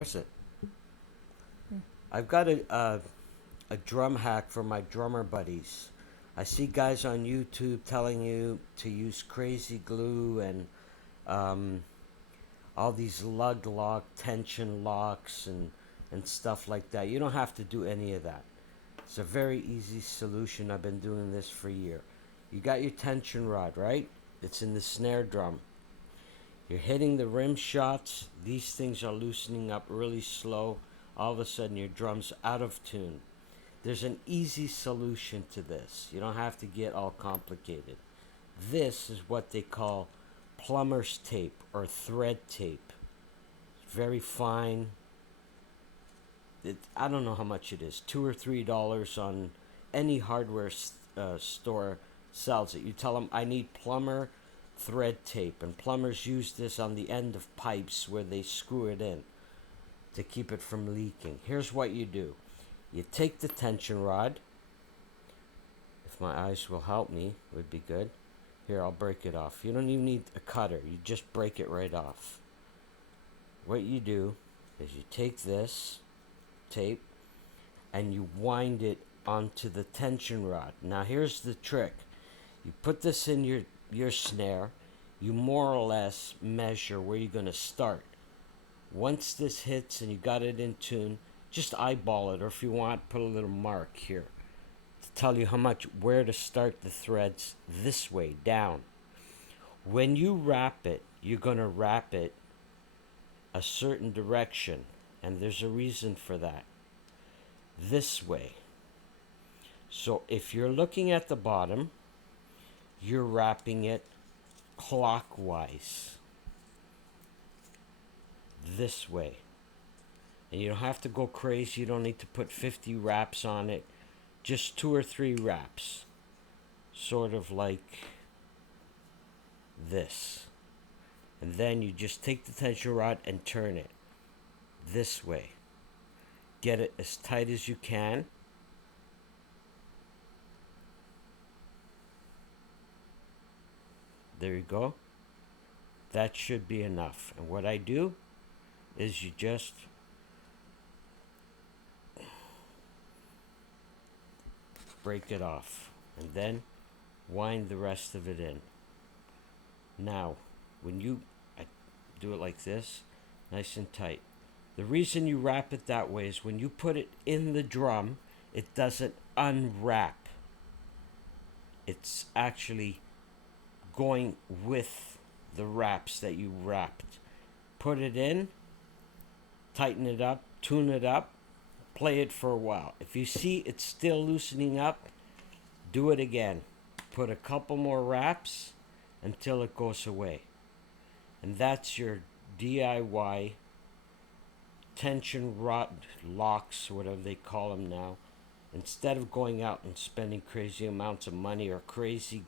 Where's it? I've got a drum hack for my drummer buddies. I see guys on YouTube telling you to use crazy glue and um, all these lug lock, tension locks, and stuff like that. You don't have to do any of that. It's a very easy solution. I've been doing this for a year. You got your tension rod, right? It's in the snare drum. You're hitting the rim shots. These things are loosening up really slow. All of a sudden, your drum's out of tune. There's an easy solution to this. You don't have to get all complicated. This is what they call plumber's tape or thread tape. It's very fine. I don't know how much it is, $2 or $3 on any hardware store sells it. You tell them I need plumber thread tape, and plumbers use this on the end of pipes where they screw it in to keep it from leaking. Here's what you do: you take the tension rod. If my eyes will help me, would be good. Here, I'll break it off. You don't even need a cutter. You just break it right off. What you do is you take this tape and you wind it onto the tension rod. Now here's the trick. You put this in your snare. You more or less measure where you're going to start. Once this hits and you got it in tune, just eyeball it, or if you want, put a little mark here to tell you how much, where to start the threads this way down. When you wrap it, you're going to wrap it a certain direction, and there's a reason for that. This way. So if you're looking at the bottom, you're wrapping it clockwise. This way. And you don't have to go crazy. You don't need to put 50 wraps on it. Just 2 or 3 wraps. Sort of like this. And then you just take the tension rod and turn it this way. Get it as tight as you can. There you go. That should be enough. And what I do is you just break it off and then wind the rest of it in. Now, when I do it like this, nice and tight. The reason you wrap it that way is when you put it in the drum, it doesn't unwrap. It's actually going with the wraps that you wrapped. Put it in, tighten it up, tune it up, play it for a while. If you see it's still loosening up, do it again. Put a couple more wraps until it goes away. And that's your DIY tension rod locks, whatever they call them now. Instead of going out and spending crazy amounts of money or crazy